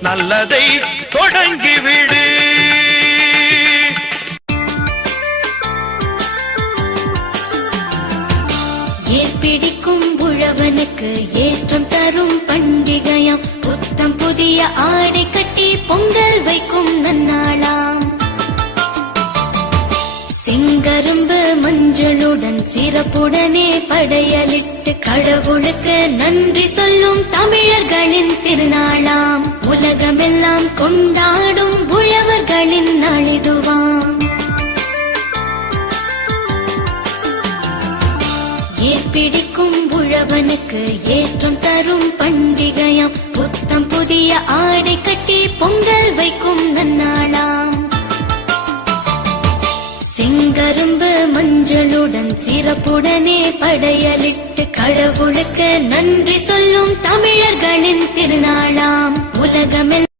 நல்லதை தொடங்கிவிடு. ஏற்பிடிக்கும் உழவனுக்கு ஏற்றம் தரும் பண்டிகையாம். புத்தம் புதிய ஆடை கட்டி பொங்கல் வைக்கும் நன்னாளாம். செங்கரும்பு மஞ்சளுடன் சிறப்புடனே படையலிட்டு கடவுளுக்கு நன்றி சொல்லும் தமிழர்களின் திருநாளாம். உலகமெல்லாம் கொண்டாடும் உழவர்களின் நாளிதுவாம். ஏற்பிடிக்கும் உழவனுக்கு ஏற்றம் தரும் பண்டிகையாம். புத்தம் புதிய ஆடை கட்டி பொங்கல் வைக்கும் நன்னாளாம். செங்கரும்பு மஞ்சளுடன் சிறப்புடனே படையலிட்டு கடவுளுக்கு நன்றி சொல்லும் தமிழர்களின் திருநாளாம். உலகமெல்லாம்